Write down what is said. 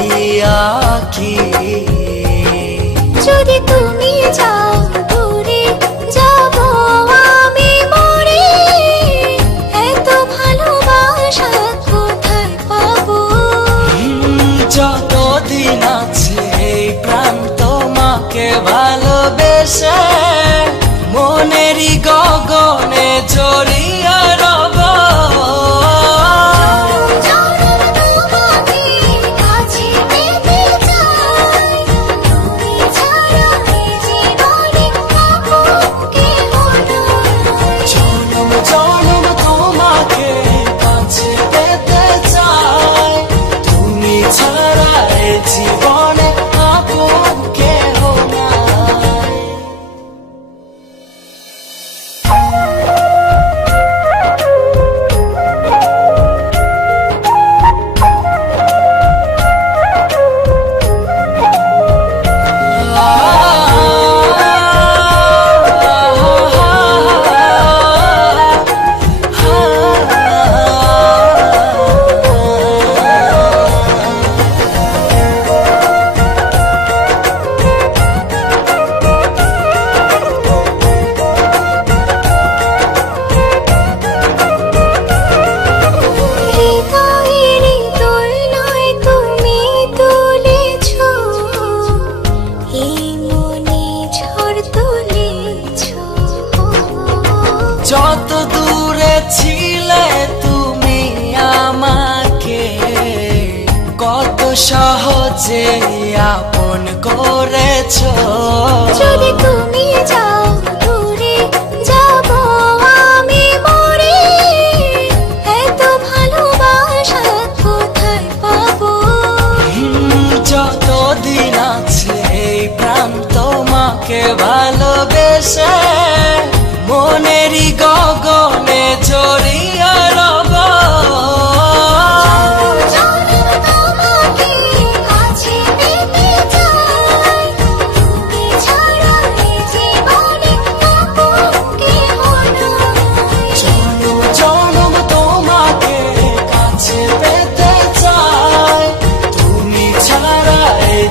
আঁকি। যদি তুমি যাও দূরে যাব আমি মরে, এত ভালোবাসা কোথায় পাবো? যতদিন আছে এই প্রাণ তোমাকে ভালোবেসে মনেরই গগনে জড়িয়ে রব। যত দূরে ছিলে তুমি আমাকে কত সহজে আপন করেছো। যদি তুমি যাও দূরে যাব আমি মরে, এত ভালোবাসা কোথায় পাবো? যতদিন আছে এই প্রাণ তোমাকে ভালোবেসে মনেরই গগনে জড়িয়ে রব। জনম তোমাকে কাছে পেতে চাই, তুমি ছাড়া এই